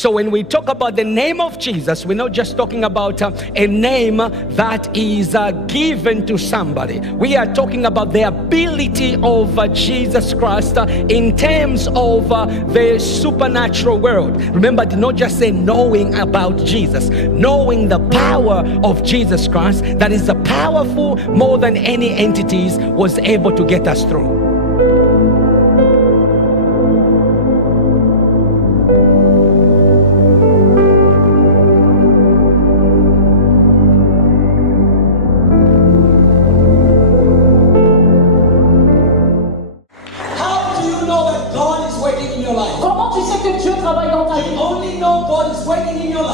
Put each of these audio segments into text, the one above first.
So when we talk about the name of Jesus, we're not just talking about a name that is given to somebody. We are talking about the ability of Jesus Christ in terms of the supernatural world. Remember, I did not just say knowing about Jesus, knowing the power of Jesus Christ that is powerful more than any entities was able to get us through.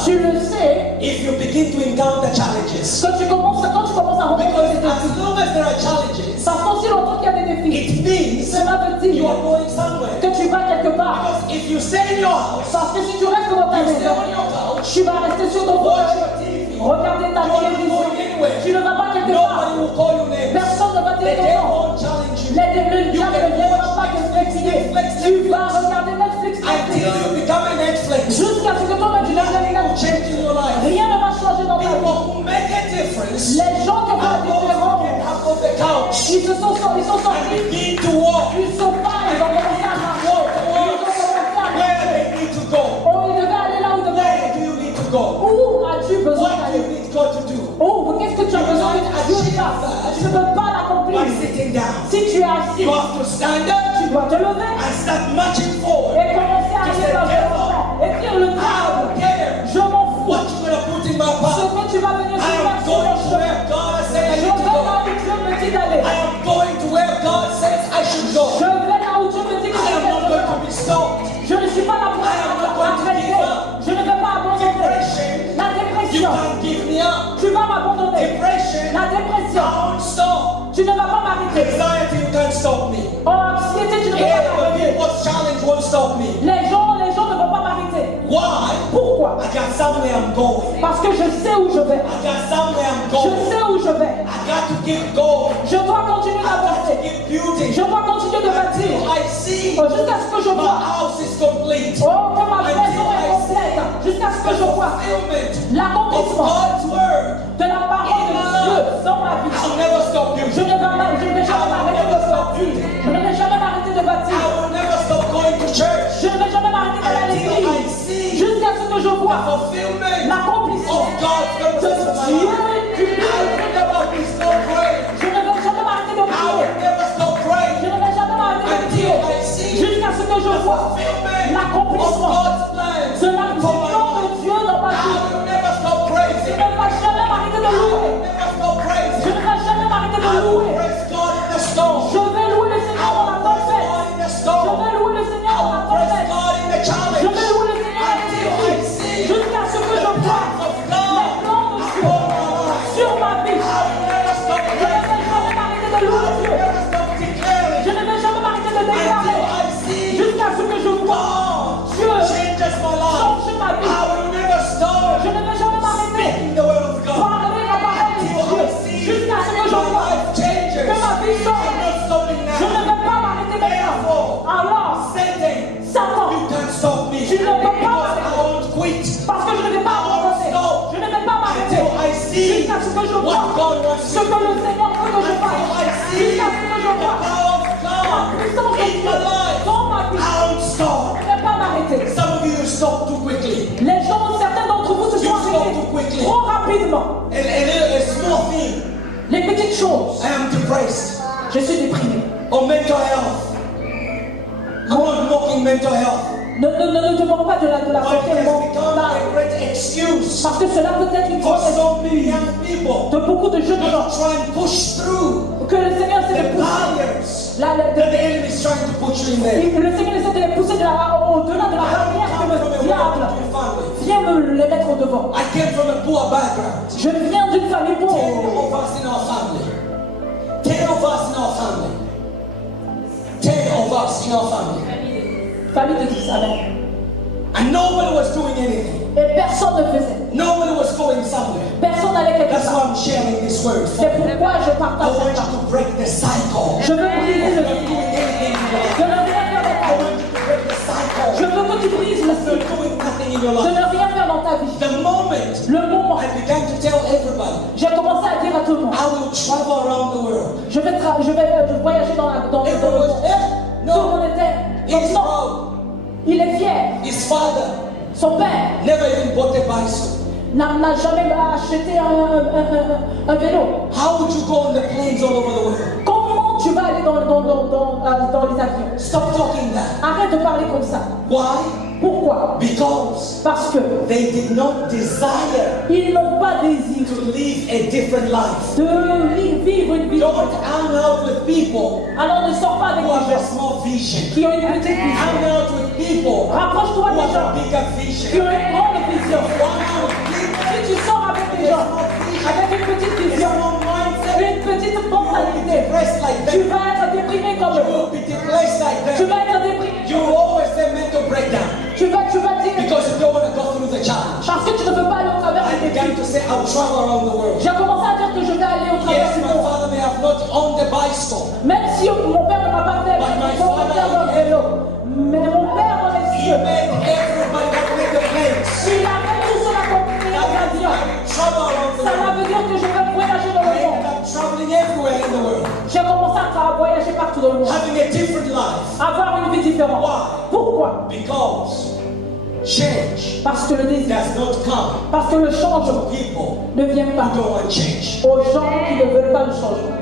Tu le sais if you begin to encounter challenges. quand tu commences à rencontrer des Because défis. as long as there are challenges, Parce qu'aussi longtemps qu'il y a des défis, it means cela veut you dire are going somewhere. que tu vas quelque part. Because if you stay in your house, Parce que si tu restes dans ta you stay maison, on your couch, tu vas rester sur ton watch fauteuil, your TV, regarder ta you are not télévision. going anywhere. Tu ne vas pas quelque Nobody part. will call you names. Personne ne va te The dire devil ton nom. won't challenge you. Le You diable can ne viendra watch pas te fatiguer. Netflix, Tu vas regarder Netflix until you become a Netflix. jusqu'à ce que toi-même tu deviennes Nothing will Netflix. change in your life. Rien ne va changer dans ta vie. People who make a difference Les gens qui font la are those who différence, get up off the couch ils sont and sortis, begin to walk. ils sont pas, ils ont commencé à marcher. Ils ont commencé à Where marcher. they need to go. Oh, ils devaient aller là où ils devaient Where aller. do you need to go? Où as-tu besoin What do you d'aller? need God to do? Oh, qu'est-ce que tu as besoin que Dieu fasse? Tu ne peux pas l'accomplir. By sitting down. Si tu es assis, You have to stand up tu dois te lever and start marching forward. et commencer à aller dans le monde et dire le I diable, don't care je m'en fous. what you're going to put in my Ce path. que tu vas venir I sur am mon going to chemin. where God has said I Je need vais to go. là où Dieu me dit d'aller. I am going to where God says I should Je go. vais là où Dieu me dit que I je am vais not going to be stopped. Je ne suis pas là pour I am not going to arrêter. give up. Je ne vais pas abandonner. Depression, La you dépression, can't give me up. tu vas m'abandonner. Depression, La dépression, I won't stop. tu ne vas pas m'arrêter. Anxiety, you can't stop me. Oh, anxiété, tu ne peux pas Every m'arrêter. people's challenge won't stop me. Les gens ne vont pas m'arrêter. Why? Pourquoi? I got somewhere I'm going. Parce que je sais où je vais. I got somewhere I'm Je going. sais où je vais. I got to keep going. Je dois continuer I got to d'avancer. keep building. Je dois continuer de bâtir. I see Oh, jusqu'à ce que je my vois. house is complete. Oh, que ma maison est complète. Jusqu'à ce que je vois Fulfillment of l'accomplissement God's word. de la parole de Dieu dans ma vie. I'll never stop Je building. ne vais jamais m'arrêter de bâtir. Je ne vais jamais m'arrêter de bâtir. I will never stop going to church Je ne vais jamais m'arrêter d'aller à until I l'église. see Jusqu'à ce que je the vois fulfillment l'accomplissement of God's de purpose in my Dieu life. et du I will never be stop praying. Je ne vais jamais m'arrêter de I prier. will never stop Je praying ne vais jamais m'arrêter de until prier. I see Jusqu'à ce que je the vois fulfillment of l'accomplissement God's plans de la for my vision de life. Dieu dans ma I vie. will never stop Je praising. ne vais jamais m'arrêter de I louer. will never stop Je praising. ne vais jamais m'arrêter de I will louer. praise God in the storm. Je vais louer le Seigneur dans la Praise tempête. God in the Je storm. vais louer le Seigneur dans la Praise tempête. God in the Je challenge. vais louer le Seigneur dans Until I les see jusqu'à ce que je vois of les God plans de Dieu upon my life. sur ma vie. I will never stop Je ne vais praising. jamais m'arrêter de I louer will Dieu. never stop declaring. Je ne vais jamais m'arrêter de déclarer Until I see jusqu'à ce que je vois God Dieu changes my life. changer ma vie. I will never stop Je ne vais jamais m'arrêter speaking the word of God. parler la parole de Until I Dieu see jusqu'à ce que je my vois life changes. que ma vie I'm change. not stopping Je ne now. vais pas m'arrêter maintenant. Alors, Satan, Satan, you can't stop me. tu ne peux pas Because I won't quit. parce que je ne vais pas abandonner. Je ne vais pas m'arrêter Until I see jusqu'à ce que je vois what God wants ce que le Seigneur veut que je fasse. Jusqu'à ce que je the vois power of la God puissance de in Dieu my life. dans ma vie. I won't stop. Je ne vais pas m'arrêter. Some of you stop too quickly. Les gens, certains d'entre vous se sont You stop arrêtés too quickly. trop rapidement. A small thing. Les petites choses. I am depressed. Je suis déprimé. Or mental health. I'm not mocking mental health. Ne te moque pas de la But it santé has become mentale. a great excuse Parce que cela peut être une for grosse so many young people de beaucoup de jeunes to gens try and push through que le Seigneur essaie de the pousser. barriers Là, that the enemy is trying to put you in there. le Seigneur essaie de les pousser au-delà de la I barrière come que from le a diable well-to-do family. vient me les mettre au devant. I came from a poor background. Je viens d'une famille 10 pauvre. of us in our family. 10 of us in our family. 10 of us in our family. Famille de 10, amen. And nobody was doing anything. Et personne ne faisait. Nobody was going somewhere. Personne n'allait quelque That's part. why I'm sharing this word. C'est pourquoi je I partage want ça. you to break the cycle. Je veux briser le You're not doing anything in your life. Je ne veux rien faire de I ta vie. want you to break the cycle. Je veux veux que tu brises le You're cycle doing nothing in your de life. ne rien faire dans ta vie. The moment Le moment, I began to tell everybody, j'ai commencé à dire à tout le monde, I will travel around the world. je vais voyager dans le monde. Everyone was, Tout le no, monde était he's non, proud. il est fier. His father Son père never even bought a bicycle. n'a jamais acheté un vélo. How would you go on the planes all over the world? Comment tu vas aller dans les avions? Stop talking that. Arrête de parler comme ça. Why? Pourquoi? Because Parce que they did not desire ils n'ont pas désir to live a different life. de vivre une vie. Don't hang out with people Alors ne sors pas avec who les have a gens small vision. qui ont une petite vision. Hang out with people Rapproche-toi who des have gens a bigger qui vision. ont une grande vision. Hang out with people Si tu sors avec des gens avec une petite with a vision, small mindset. une petite mentalité, Depressed like tu them. vas être déprimé comme You eux. will be depressed like Tu them. vas être déprimé. You will always say mental breakdown Tu vas dire because you don't want to go through the challenge. parce que tu ne veux pas aller au travers I des began défis. to say, I'll travel around the world. J'ai commencé à dire que je vais aller au travers Yes, du my monde. father may have not owned the bicycle, Même si mon père ne m'a pas fait But my mon father père dans le vélo, mais mon père dans les he cieux, made everybody that made the planes. il a fait tout sur la compagnie That means d'avion. I will travel around the Ça world. veut dire que je vais voyager dans I le ended monde. up traveling everywhere in the world, J'ai commencé à voyager partout dans le monde. having a different life. Avoir une vie différente. Why? Pourquoi? Because change Parce que le désir, does not come parce que le changement to people ne vient who pas don't want change. aux gens qui ne veulent pas le changement.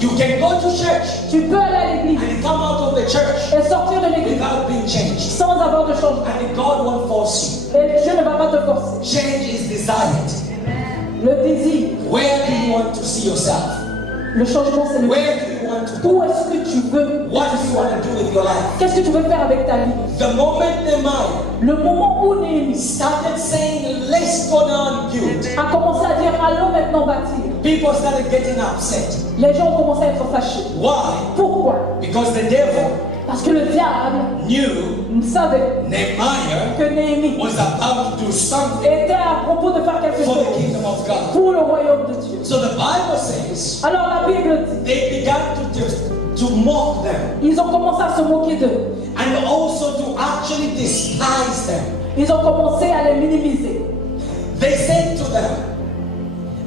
You can go to church Tu peux aller à l'église and come out of the church et sortir de l'église without being changed. sans avoir de changement. And God won't force Et Dieu ne va pas te forcer. you. Change is desired. Le désir, Where do you want to see yourself? le changement, c'est le Where do you want to go? Où est-ce que tu veux? What do you want to do with your life? Qu'est-ce que tu veux faire avec ta vie? The moment Nehemiah Le moment où Néhémie started saying, let's go down and build, a commencé à dire allons maintenant bâtir, people started getting upset. les gens ont commencé à être fâchés. Why? Pourquoi? Because the devil Parce que le diable knew savait Nehemiah que Néhémie was about to do something était à propos de faire quelque for the chose kingdom of God. pour le royaume de Dieu. So the Bible says Alors la Bible dit, they began to mock them ils ont commencé à se moquer d'eux. and also to actually despise them. Ils ont commencé à les minimiser. They said to them,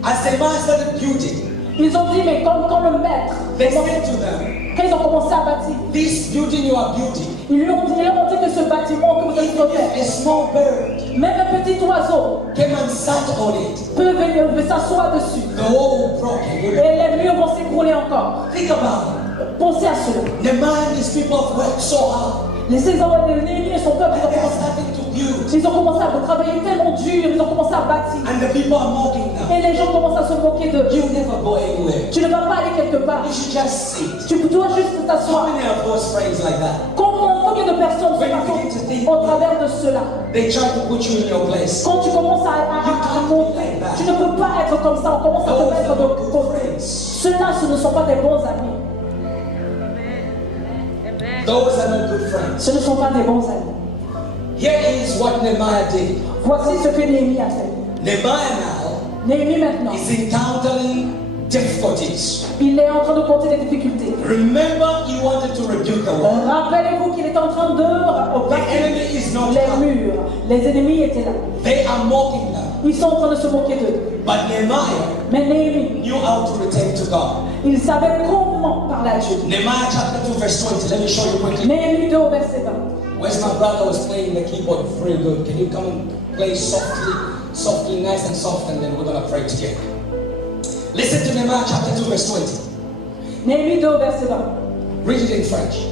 as Nehemiah started building, Ils ont dit, mais quand le maître, they said to them, quand ils ont commencé à bâtir, this building you are building, ils leur ont dit que ce bâtiment que vous avez even fait, if a small bird même un petit oiseau came and sat on it, peut venir s'asseoir dessus. the wall broke. It would- Et les murs vont s'écrouler encore. Think about Pensez à cela. it. Nehemiah and his people have worked so hard. Les Néhémie et son peuple, And they are starting to build. ils ont commencé à travailler tellement dur, ils ont commencé à bâtir. And the people are mocking them. Et les gens commencent à se moquer d'eux. You never go anywhere. Tu ne vas pas aller quelque part. You should just sit. Tu dois juste How t'asseoir. many of those friends like that? Combien de personnes se passent au travers de cela? They try to put you in your place. Quand tu commences à monter, tu ne peux pas être comme ça. On commence à te Those mettre are de not good côté. friends. Ceux-là, ce ne sont pas des bons amis. Those are not good friends. Ce ne sont pas des bons amis. Here is what Nehemiah did. Voici ce que Néhémie a fait. Nehemiah now Néhémie maintenant, is encountering difficulties. il est en train de compter des difficultés. Remember, he wanted to rebuild the wall. Rappelez-vous qu'il est en train de The bâtir enemy is not les coming. murs. Les ennemis étaient là. They are mocking them. Ils sont en train de se moquer d'eux. But Nehemiah Mais Néhémie, knew how to return to God. il savait comment parler à Dieu. Nehemiah chapter 2 verse 20. Let me show you quickly. Néhémie 2 au verset 20. Where's my brother was playing the keyboard very good. Can you come and play softly, nice and soft, and then we're going to pray together. Listen to Nehemiah chapter 2 verse 20. Néhémie 2 au verset 20. Read it in French.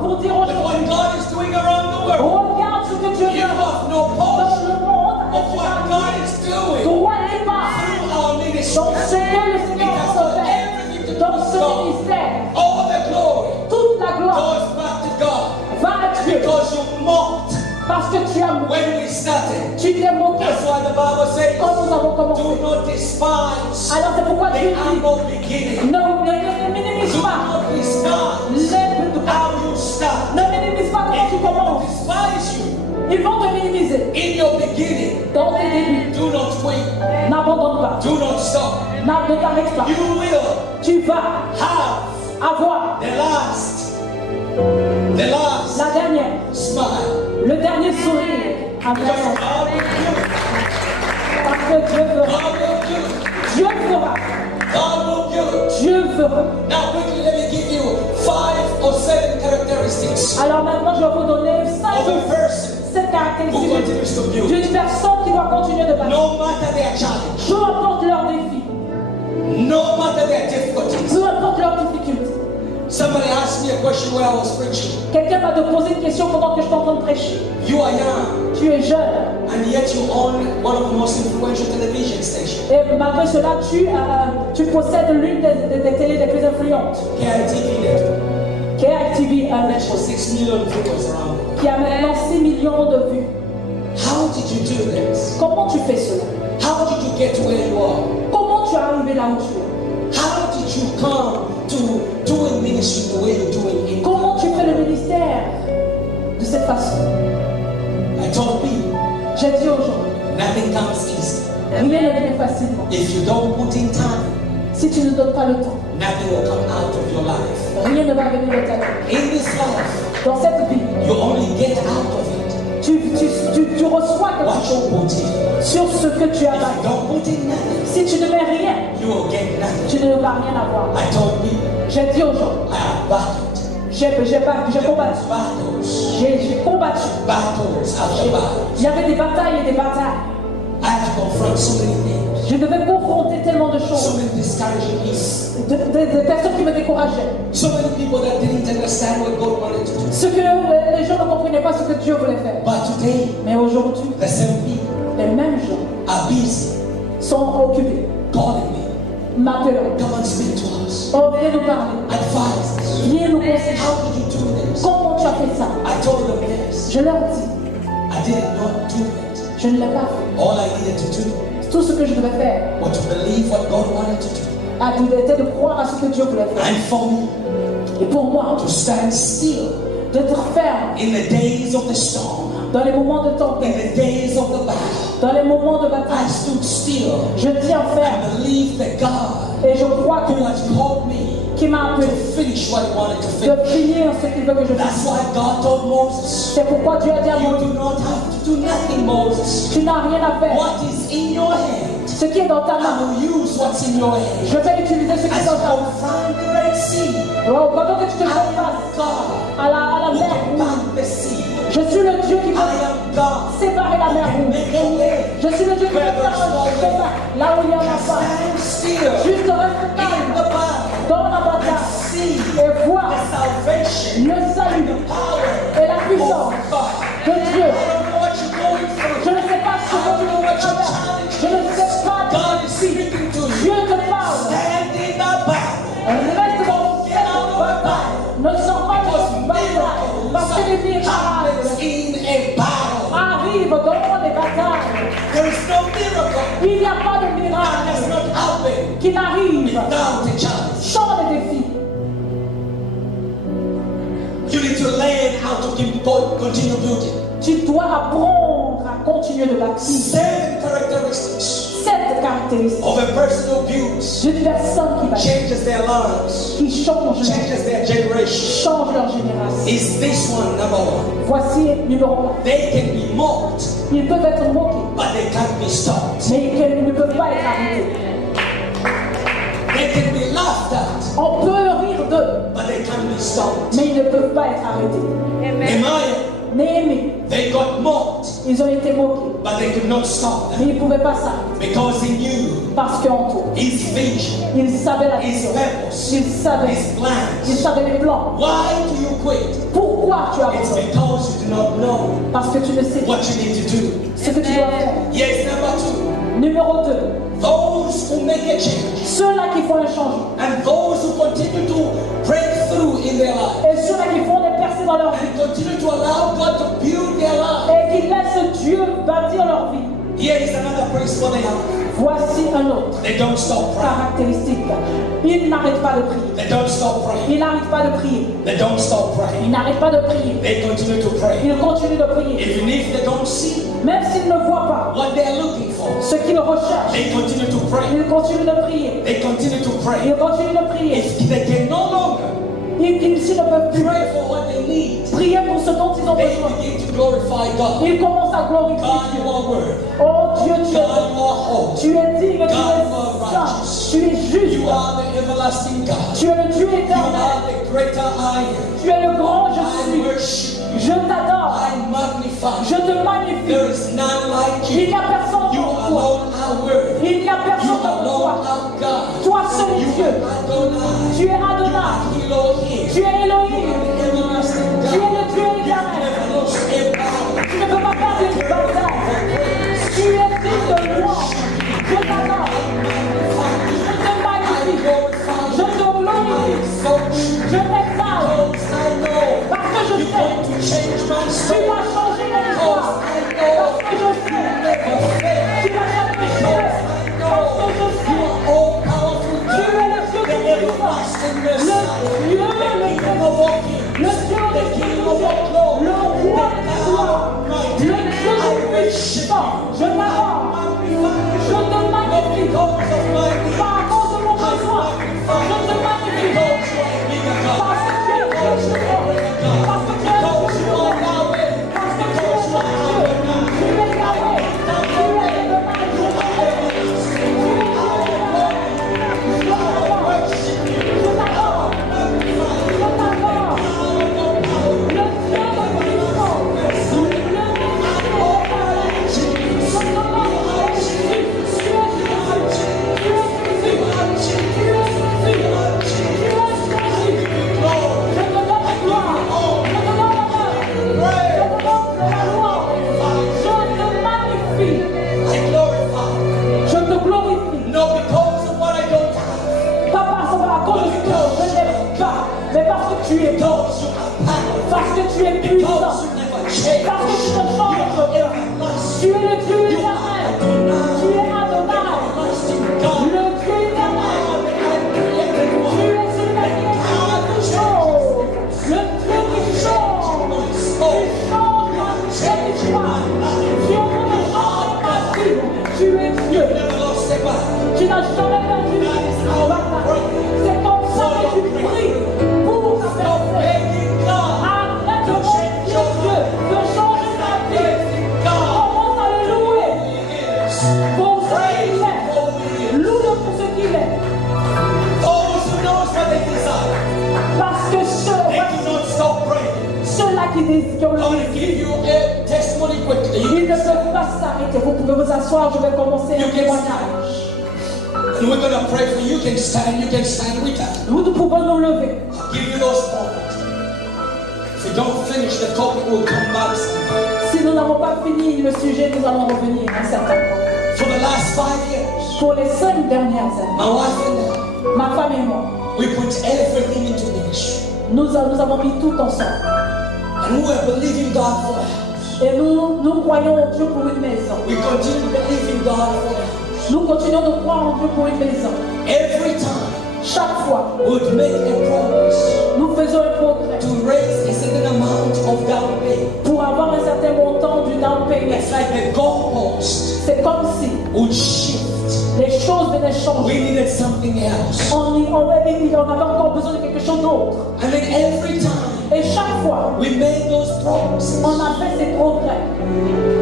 pour dire Look what aujourd'hui, God is doing around the world. regarde ce que Dieu You fait have no dans portion le monde, of what God is doing droit et pas through our ministry. dans ce que le Seigneur It has a got fait, everything to do dans with ce God. ministère. All the glory Toute la gloire goes back to God va à Dieu because you mocked parce que tu as when we started. tu t'es moqué That's why the Bible says, quand nous avons do commencé. not despise Alors c'est pourquoi Dieu the dit, humble beginning. ne minimise Do pas, not despise how you start. ne minimise pas comment tu If people commences. despise you Ils vont te minimiser in your beginning, dans tes débuts. do not quit. N'abandonne pas, Do not stop. ne t'arrête pas. You will Tu vas have avoir the last la dernière, smile. le dernier sourire. Amen. Because God will do it. Parce que Dieu fera. God will do it. Dieu fera. God will do it. Dieu fera. Now quickly let me give you 5 or 7 characteristics Alors maintenant, je vais vous donner 5 of a ou person 7 who caractéristiques continues to build. d'une personne qui va continuer de bâtir. No matter their challenge, Peu importe leurs défis, no matter their difficulties. peu importe leurs difficultés. Somebody asked me a question when I was preaching. Quelqu'un va te poser une question pendant que je suis en train de prêcher. You are young, Tu es jeune and yet you own one of the most influential television stations, et malgré cela, tu possèdes l'une des télés les plus influentes, KITV Network, qui est ITV, which has 6 million viewers around the world. qui a maintenant 6 millions de vues. How did you do this? Comment tu fais cela? How did you get to where you are? Comment tu es arrivé là où tu es? How did you come to doing ministry the way you're doing it? Comment tu fais le ministère de cette façon? I told people, J'ai dit aux gens, nothing comes easy. rien ne vient facilement. If you don't put in time, Si tu ne donnes pas le temps, nothing will come out of your life. rien ne va venir de ta vie. In this life, Dans cette vie, you only get out of it tu reçois quelque what chose you put in. sur ce que tu as If you bâti. don't put in nothing, Si tu ne mets rien, you will get nothing. tu ne vas rien avoir. I told people, J'ai dit aux gens, I have battled. j'ai combattu. Battles. J'ai combattu. Battles after battles. Il y avait des batailles et des batailles. I had to confront so many things. Je devais confronter tellement de So choses. many discouraging people. Des personnes qui me décourageaient. So many people that didn't understand what God wanted to do. Ce que les gens ne comprenaient pas ce que Dieu voulait faire. But today, Mais aujourd'hui, the same people les mêmes gens are busy sont occupés, calling me. m'appelant. Come and speak to us. Oh, viens nous parler. Advise us. Viens nous conseiller. How did you do this? Comment tu as fait ça? I told them this. Je leur dis, I did not do it. je ne l'ai pas fait. All I needed to do Tout ce que je devais faire was to believe what God wanted to do. était de croire à ce que Dieu voulait faire. And for me Et pour moi, to stand still d'être ferme in the days of the storm, dans les moments de in tempête, the days of the battle. dans les moments de I bataille. stood still Je tiens ferme and believed that God et je crois who had called me qu'il m'a to appelé finish what He wanted to de finish. finir ce qu'il veut que je That's fasse. why God told Moses, C'est pourquoi Dieu a dit à you Moïse, do not have to do nothing, Moses. tu n'as rien à faire. What is in your hand, Ce qui est dans ta I main, will use what's in your hand. je vais utiliser ce qui As est dans ta you main. confront the Red Sea, Oh, pendant que tu te I fais am face God à la who mer can rouge, part the sea. je suis le Dieu qui I peut am God séparer la mer who can rouge. make a way. Je suis le Dieu qui peut faire un chemin là où il y en a pas. Stand still Juste reste in calme the battle dans la and bataille see et voir the salvation, le salut the power et la puissance of God. de Dieu. I don't know what you're going through. Je ne sais pas ce que tu traverses. Je ne sais pas God is speaking to you. Dieu te parle. Stand in the battle. Reste dans Get out of the cette battle. ne sors pas de Because cette bataille. Parce que les miracles miracles happen in a battle. arrivent dans les batailles. There is no miracle Il n'y a pas de that does miracle not happen qui n'arrive without a challenge. sans les défis. You need to learn how to continue building. Tu dois apprendre à continuer de bâtir. 7 characteristics 7 caractéristiques of a person who builds, d'une personne qui bâtit, changes their lives, qui change their generation. leur génération. Is this one number 1? Voici numéro 1. They can be mocked, Ils peuvent être moqués, but they can't be stopped. mais ils ne peuvent pas être arrêtés. They can be laughed at, On peut rire d'eux, but they can't be stopped. mais ils ne peuvent pas être arrêtés. Nehemiah, Néhémie, they got mocked, Ils ont été moqués. but they could not stop Mais them ils ne pouvaient pas s'arrêter. because they knew Parce qu'en tout, his vision, ils savaient la his vision. purpose, Ils savaient. his plans. Ils savaient les plans. Why do you quit? Pourquoi tu as It's besoin? because you do not know Parce que tu ne sais pas what you need to do. ce que tu dois faire. Yes, number two, Numéro 2. those who make a change Ceux-là qui font un changement. and those who continue to break through in their life Et ceux-là qui font des percées dans leur vie. and continue to allow God to build their life. Et qui laissent Dieu bâtir leur vie. Here is another principle they have. Voici un autre They don't stop praying. caractéristique. Ils n'arrêtent pas de prier. They don't stop praying. Ils n'arrêtent pas de prier. They don't stop praying. Ils n'arrêtent pas de prier. They continue to pray. Ils continuent de prier. Even if they don't see Même s'ils ne voient pas what they're looking for, ce qu'ils recherchent, they continue to pray. ils continuent de prier. They continue to pray. Ils continuent de prier. If they can no longer S'ils ne peuvent plus pray for what they need, prier pour ce dont ils ont they besoin, begin to glorify God. ils commencent à glorifier God, Dieu. you are worthy. Oh Dieu, tu God, es, you are holy. tu es digne, tu God, es you are saint, righteous. tu es juste, You are the everlasting God. tu es le Dieu You éternel, are the greater I am. tu es le grand je I suis. worship you. Je t'adore, I magnify je you. te magnifie. There is none like Il you. n'y a personne You comme toi. alone are worthy. Il n'y a You personne comme alone toi. are God. Toi seul est You Dieu. are Adonai. Tu es Adonai. Elohim. Tu es Elohim. The everlasting Tu es God. le Dieu You éternel. never lost a battle. Tu ne peux pas perdre une bataille. Tu es digne de louange. Je t'adore. Je te magnifie. Je te glorifie. Je t'exalte. Parce que je sais, tu vas changer l'histoire. Parce que je sais, tu vas jamais échouer. Parce que je sais, tu es le Dieu qui est puissant. Le Dieu, le Dieu des kings, le roi des gloires, le Dieu du puissant. Je t'adore. Je te magnifie. Pas à cause de mon besoin. Je te magnifie. Parce que tu es puissant. Parce que tu es puissant. Parce que tu es Dieu. Tu es Yahweh. Tu es Adonai. Je t'adore. Je t'adore. Je t'adore. Je t'adore. Le Dieu de puissant. Le Dieu de puissant. Je te magnifie. Tu es je te glorifie. No, because of what I don't have. Pas parce que à cause de ce que je n'ai pas, mais parce que tu es bon, Because you are powerful. parce que tu es puissant, Because you never change. parce que tu ne changes pas. Tu es le Dieu éternel. Tu es Adonai, Everlasting God. le Dieu éternel. Tu es celui qui est tout chose. Le Dieu qui change. Tu changes ma histoire. Tu changes ma vie. Tu es Dieu. Never lost a battle. Tu n'as jamais perdu une bataille. C'est comme ça que tu pries pour ta personne. Arrête de mentir Dieu, de changer ta vie. Commence à le louer pour ce qu'il est. Loue-le pour ce qu'il est. Those who knows what they desire, Parce que they do not stop praying. ceux-là qui I ont want to give you a testimony quickly. ils ne peuvent pas s'arrêter. Vous pouvez vous asseoir, je vais commencer un témoignage. And we're going to pray for you. You can stand with us. Nous pouvons nous lever. I'll give you those problems. If we don't finish, the topic will come back sometime. Si nous n'avons pas fini le sujet, nous allons revenir à un certain point. For the last 5 years, Pour les 5 dernières années, my wife and I, ma femme et moi, we put everything into ministry. nous avons mis tout ensemble. And we were believing God for a house. Et nous croyons en Dieu pour une maison. We continue to believe in God for a house. Nous continuons de croire en Dieu pour une maison. Every time Chaque fois, we would make a promise nous faisons un progrès to raise a certain amount of down payment. pour avoir un certain montant du down payment. It's like the goalpost C'est comme si would shift. les choses venaient changer. We needed something else. On avait encore besoin de quelque chose d'autre. And then every time Et chaque fois, we made those promises, on a fait ces progrès.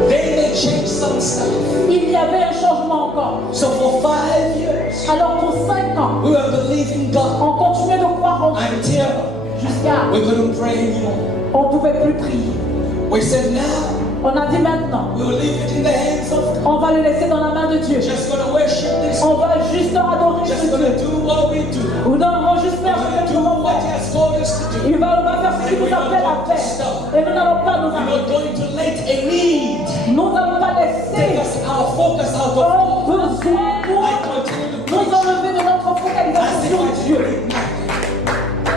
then they changed some stuff. Il y avait un changement encore. So for 5 years, Alors pour 5 ans, we were believing God on continuait de croire en Dieu until jusqu'à we couldn't pray anymore. on ne pouvait plus prier. We said now On a dit maintenant, We will leave it in the hands of God. on va le laisser dans la main de Dieu. Just gonna worship this. On va juste adorer ce Just gonna Dieu. do what we do. Nous allons juste faire ce que Do nous devons what faire. He has told us to do. On va faire ce qu'il nous appelle à faire. Et nous n'allons pas nous We're arrêter. not going to let a need Nous n'allons pas take laisser us our focus out of un God. besoin pour I continue to nous preach enlever de notre as focalisation if sur I Dieu. didn't know.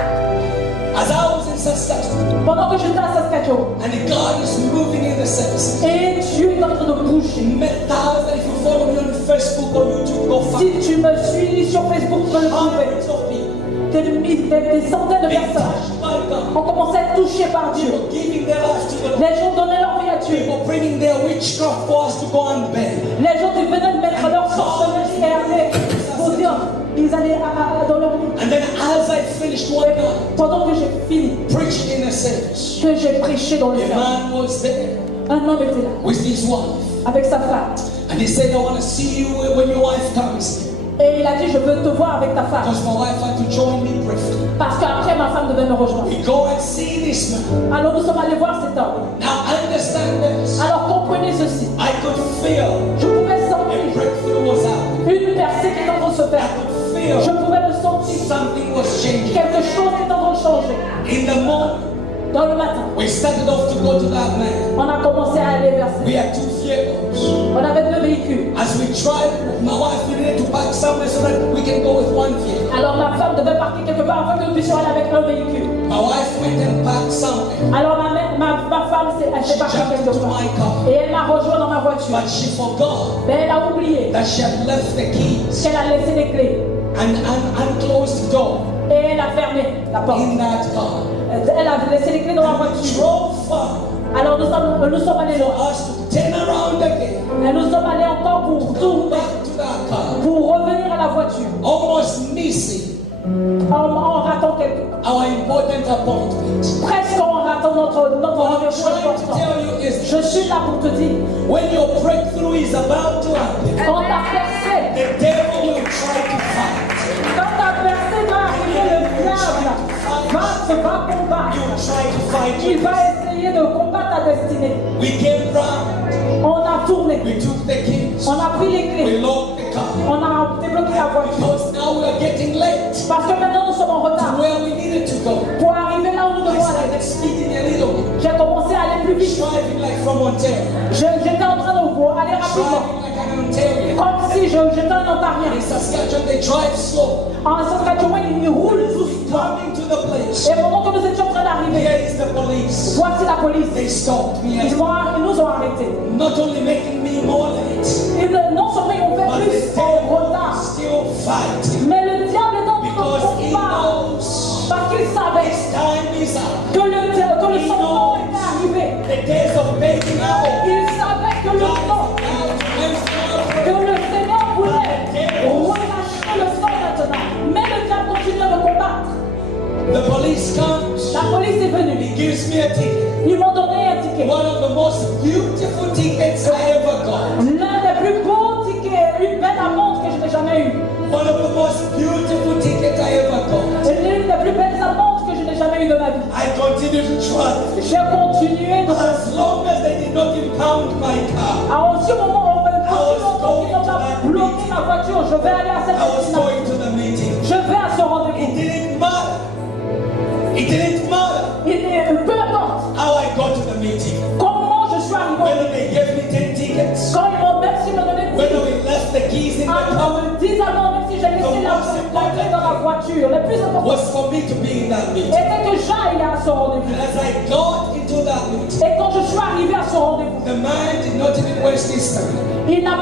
As I was in Saskatchewan, Pendant que j'étais à Saskatchewan, and God is moving in the service. et Dieu est en train de bouger. Thousands, if you follow me on Facebook or YouTube, go find Si tu me suis sur Facebook, tu peux le trouver. hundreds of people Des centaines de being personnes touched by God. ont commencé à être touchées par Dieu. People giving their lives to the Lord. Les gens donnaient leur vie à Dieu. People bringing their witchcraft for us to go and beg. Les gens qui venaient de mettre leur sorcellerie et allaient pour dire, ils allaient dans leur vie. And then as I finished one night Pendant que j'ai fini, preaching in a service, que j'ai prêché dans le a service, man was there un homme était là with his wife. avec sa femme. And he said, I want to see you when your wife comes. Et il a dit, je veux te voir avec ta femme. Because my wife had to join me briefly. Parce qu'après, ma femme devait me rejoindre. We go and see this man. Alors nous sommes allés voir cet homme. Now understand this. Alors comprenez ceci. I could feel Je pouvais a sentir breakthrough was happening. une percée qui est en train de se I faire. could Je feel pouvais le sentir. something was changing. Quelque chose qui est en train de changer. In the morning, Dans le matin, we started off to go to that man. on a commencé à aller vers We lui. had 2 vehicles. On avait 2 véhicules. As we tried, my wife needed to park somewhere so that we can go with one vehicle. Alors ma femme devait partir quelque part afin que nous puissions aller avec un véhicule. My wife went and parked somewhere. Alors ma femme elle She s'est partie jumped quelque into part. my car. Et elle m'a rejoint dans ma voiture. But she forgot Mais elle a oublié that she had left the keys qu'elle a laissé les clés. and unclosed the door Et elle a fermé la porte. in that car. Elle a laissé les clés dans la We voiture. drove far Alors nous sommes allés for loin. us to turn around again, Et nous sommes allés encore pour go tourner, back to that car, pour revenir à la voiture. almost missing En ratant quelque our important appointment. presque en ratant notre What I'm rendez-vous trying to important. tell you is Je suis là pour te dire, when your breakthrough is about to happen, quand ta percée, the devil will try to fight. quand ta percée va arriver, le diable va combattre. He will try to fight Il you. va essayer de combattre ta destinée. We came round, On a tourné, we took the keys, on a pris les we clés, locked the car. on a débloqué la voiture. Because now we are getting late Parce que maintenant nous sommes en retard. where we needed to go. Pour arriver là où nous I devons aller, started speeding a little bit, j'ai commencé à aller plus vite. driving like from Ontario, J'étais en train de aller rapidement. driving like an Ontarian. Comme si j'étais un Ontarien. In Saskatchewan, they drive slow. En Saskatchewan, ils roulent doucement. Coming to the place, Et pendant que nous étions en train d'arriver, here is the police. voici la police. They stopped me Ils and nous ont arrêtés. not only making me more late, Non seulement ils ont fait but the plus en devil retard, is still fighting mais le diable est en train because de he combattre. knows Parce qu'il savait his time is up. que le son temps était arrivé. The days of begging out. Il savait que le temps, que le Seigneur voulait relâcher le sang maintenant. Mais le diable continuait de combattre. The police comes. La police est venue. He gives me a ticket. Ils m'ont donné un ticket. One of the most beautiful tickets I ever got. L'un des plus beaux tickets, une belle amende que je n'ai jamais eue. One of the most beautiful tickets I ever got. L'une des plus belles amendes que je n'ai jamais eues de ma vie. I continued to drive. J'ai continué de... As long as they did not impound my car, À aussi moment, aussi longtemps qu'ils n'ont pas bloqué ma voiture, je vais aller à cette I was destination. going to the meeting. Je vais à ce It rendez-vous. didn't matter. It didn't matter Peu importe how I got to the meeting. comment je suis arrivé. Whether they gave me 10 tickets, Quand ils m'ont même s'ils me donnaient 10 whether we left the keys in the car, me disent alors même si j'ai laissé la clé dans la voiture, le plus important was for me to be in that meeting. était que j'aille à ce rendez-vous. And as I got into that meeting, Et quand je suis arrivé à ce rendez-vous, the man did not even waste his time. il n'a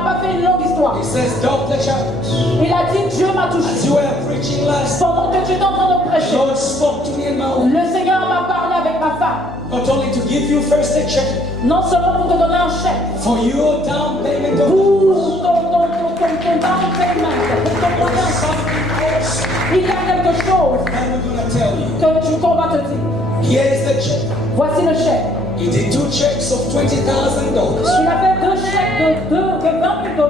pas fait une longue histoire. He says, Dr. Charles, Il a dit Dieu m'a as touché. you were preaching last, Pendant que tu étais en train de the prêcher, Lord spoke to me in my home. le Seigneur m'a parlé avec ma femme. Not only to give you first a check Non seulement pour te donner un chèque, for your down payment of pour ton down payment, pour ton premier chèque. something else Il y a quelque chose that we're going to tell you. qu'on va te dire. Here is the check. Voici le chèque. He did 2 checks of $20,000. Il a fait 2 chèques de $20 000.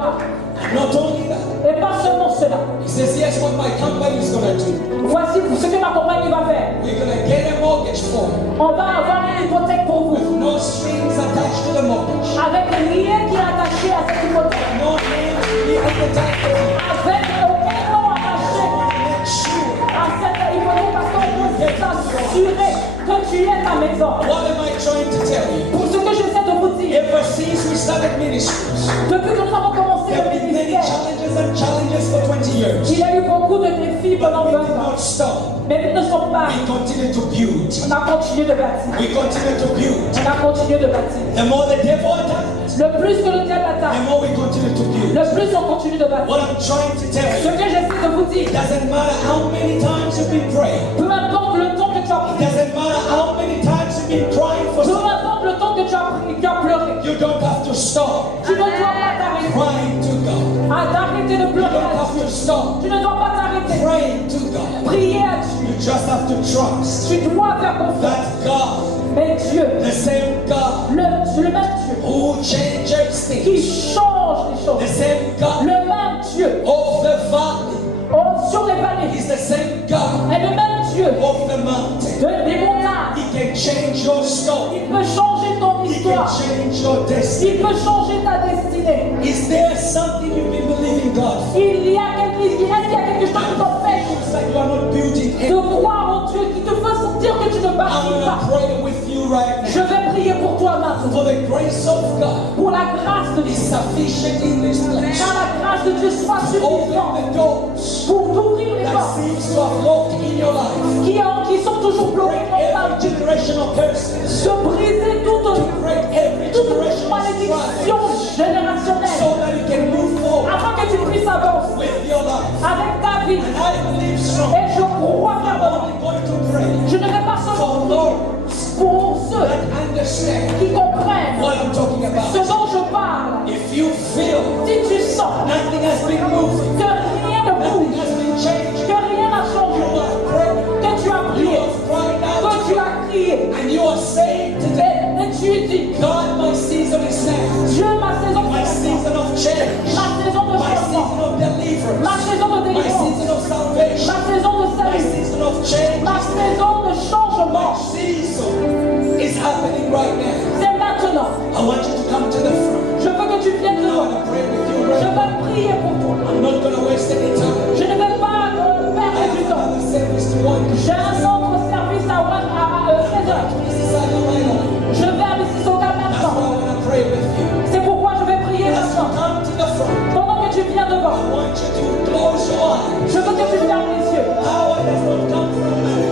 And not only that, Et pas seulement cela. he says, here's what my company is going to do. Voici ce que ma compagnie va faire. We're going to get a mortgage for you On va avoir une hypothèque pour with vous. no strings attached to avec rien qui est attaché à cette hypothèque, No name to be attached to it. avec aucun nom attaché Make sure. à cette hypothèque, parce qu'on peut s'assurer que tu es ta maison. What am I trying to tell you? Pour ce que j'essaie de vous dire, Ever since we started ministries, depuis que nous avons commencé there have le been many ministère, challenges for 20 years. il y a eu beaucoup de défis pendant But we 20 did ans. not stop. Mais nous ne sommes pas. We continue to build. On a continué de bâtir. We continue to build. On a continué de bâtir. The more the devil attacks, Le plus que le diable the attaque, more we continue to build. le plus on continue de bâtir. What I'm trying to tell Ce you, que j'essaie de vous dire, it doesn't matter how many times you've been praying. peu importe le temps que tu as It prié, doesn't matter how many times you've been crying for peu something. importe le temps que tu as prié, tu as pleuré, You don't have to stop tu ne dois pas t'arrêter. crying to God. D'arrêter de You pleurer don't à have Dieu. to stop Tu ne dois pas t'arrêter. praying to God. Prier à Dieu. You just have to trust Tu dois faire confiance. that God, Mais Dieu, the same God le même Dieu who changes qui things, change les the choses, same God le même Dieu of the valley, sur les vallées, is the same God est le même Dieu of the mountain. des montagnes. He can change your story. Il peut changer ton He can histoire. change your destiny. Il peut changer ta destinée. Is there something you've been believing God for? Est-ce qu'il y a quelque chose qui t'empêche It's like you are not building de anything. croire en Dieu, qui te fait sentir que tu ne I'm bâtis going pas? to pray with you right Je now. vais prier pour toi maintenant. For the grace of God Pour la grâce de is Dieu. sufficient in this place. Car la grâce de Dieu soit Open suffisante the doors pour t'ouvrir les that portes seems to have locked in your life. qui sont toujours bloquées Break dans ta every vie. generational curses. De briser toute Break every generational malédiction strife générationnelle so that you can move forward afin que tu puisses avancer with your life. avec ta vie. And I believe strong. Et je crois I'm fermement. only going to pray Je ne vais pas for seulement those pour ceux that understand qui comprennent what I'm talking ce about. dont je parle. If you feel Si tu sens nothing has been moved, que rien ne nothing bouge, has been changed, que rien n'a changé, you are praying, que tu as you prié, have cried out, que tu as crié, and you are saying today, et tu dis, God, my season is now. Dieu, ma saison My de season of change. ma saison de My changement, season of deliverance. ma saison de My délivrance, season of salvation. ma saison de My salut, season of change. ma saison de My changement, season is happening right now. c'est maintenant. I want you to come to the front. Je veux que tu viennes I devant. want to pray with you Je right now. vais prier pour toi. I'm not going to waste any time. Je ne vais pas I perdre have du temps. another service to one. J'ai un centre service à 16h. This is how I know. Je vais à Mississauga That's why I maintenant. want to pray with you. C'est pourquoi je vais prier As you maintenant. come to the front, Pendant que tu viens I devant, want you to close your eyes. je veux que tu fermes les yeux. Power does not come from man.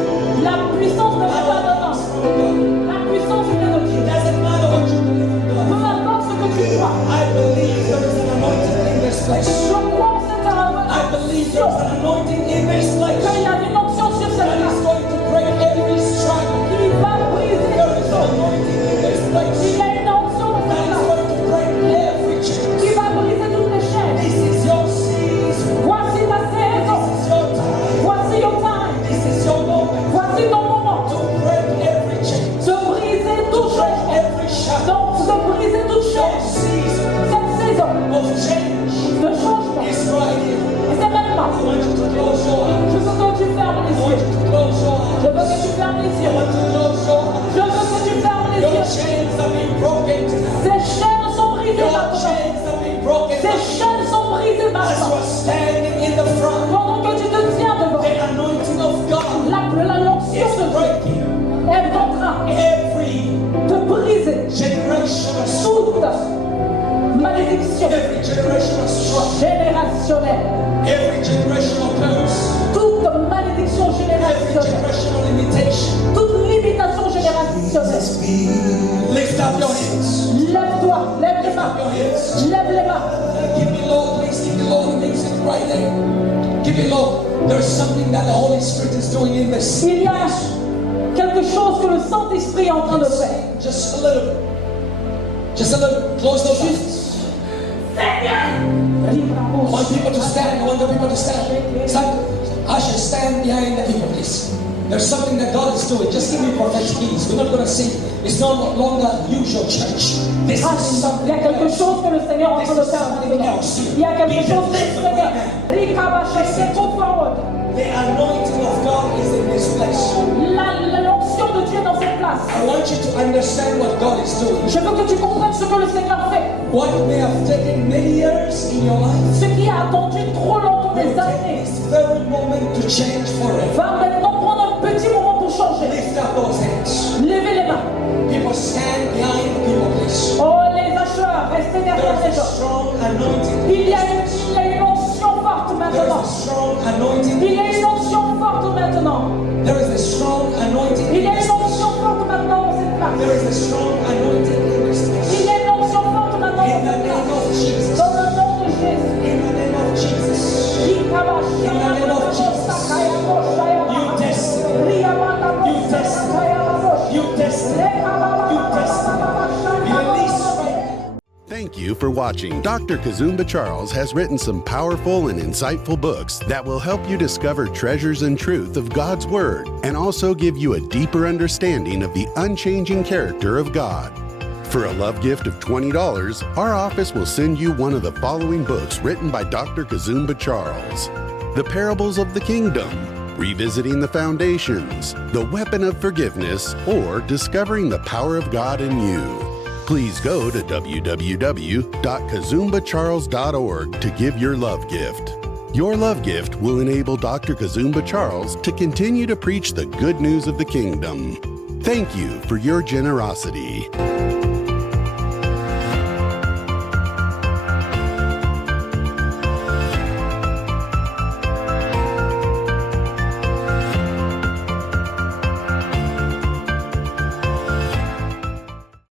La puissance ne vient pas d'un homme. From God. La puissance vient de Dieu. It doesn't matter what you believe in Peu God. importe ce que tu crois. I believe there is an anointing in this place. Je crois que c'est I believe there is an anointing in this place qu'il y a une onction sur cette that is place going to break every struggle. qui va briser There toutes is an choses. anointing in this Il place y a une onction dans that cette is place going to break every chain. qui va briser toutes les chaînes. This is your season. Voici ta saison. This is your time. Voici your time. This is your moment Voici ton moment. to break every chain. De briser toute Break chaîne. every shackle. Donc, de briser toute Your chaîne. season Cette saison of change de changement. is right here. Et c'est maintenant. I want you to close your eyes. Je veux que tu fermes les I want yeux. you to close your Je eyes. veux que tu fermes les I yeux. want you to close your eyes. Je veux que tu fermes les Your yeux. chains have been broken tonight. Ces chaînes sont brisées Your maintenant. chains have been broken Ces tonight. chaînes sont brisées As you maintenant. are standing in the front, Pendant que tu te tiens devant, the anointing of God la l'onction is de Dieu breaking est en train every de briser generational toute malédiction every generational strife, générationnelle. every generational curse, Toute malédiction every générationnelle. generational limitation. Toute limitation générationnelle. Lift up your hands. Lève-toi, lève les Lift up mains. your hands. Lève les mains. Keep it low, please. Keep it low. The music right there. Keep it low. There's something that the Holy Spirit is doing in this. Il y a quelque chose que le Saint-Esprit est en train de faire. Just a little bit. Just a little. Close those eyes. I want people to stand. I want the people to stand. Stand. I should stand behind the people, please. There's something that God is doing. Just give me prophetic keys. We're not going to sing. It's no longer usual church. This Ah, is something il y a quelque else. chose que le Seigneur est en train de faire maintenant. Il y a quelque chose que le Seigneur. Rikabashe, go forward. The anointing of God is in this place. L'onction de Dieu dans cette place. grâce. I want you to understand what God is doing. Je veux que tu comprennes ce que le Seigneur fait. What may have taken many years in your life Ce qui a attendu trop longtemps will des take années this very moment to change forever. va maintenant prendre un petit moment pour changer. Lift up those hands. Levez les mains. People stand behind the people, please. Oh, les acheteurs, restez derrière There les is a gens. strong anointing. Il y a une onction forte There maintenant. is a strong anointing. Il y a une onction forte maintenant. There is a strong anointing. Il y a une onction forte maintenant dans cette place. There is a strong anointing in this place. Il y a une onction forte maintenant In dans the cette name place. of Jesus. Dans le nom de Jésus. In the name of Jesus. You test it. You test it. You test it. You test it. Release faith. Thank you for watching. Dr. Kazumba Charles has written some powerful and insightful books that will help you discover treasures and truth of God's Word and also give you a deeper understanding of the unchanging character of God. For a love gift of $20, our office will send you one of the following books written by Dr. Kazumba Charles: The Parables of the Kingdom, Revisiting the Foundations, The Weapon of Forgiveness, or Discovering the Power of God in You. Please go to www.kazumbacharles.org to give your love gift. Your love gift will enable Dr. Kazumba Charles to continue to preach the good news of the kingdom. Thank you for your generosity.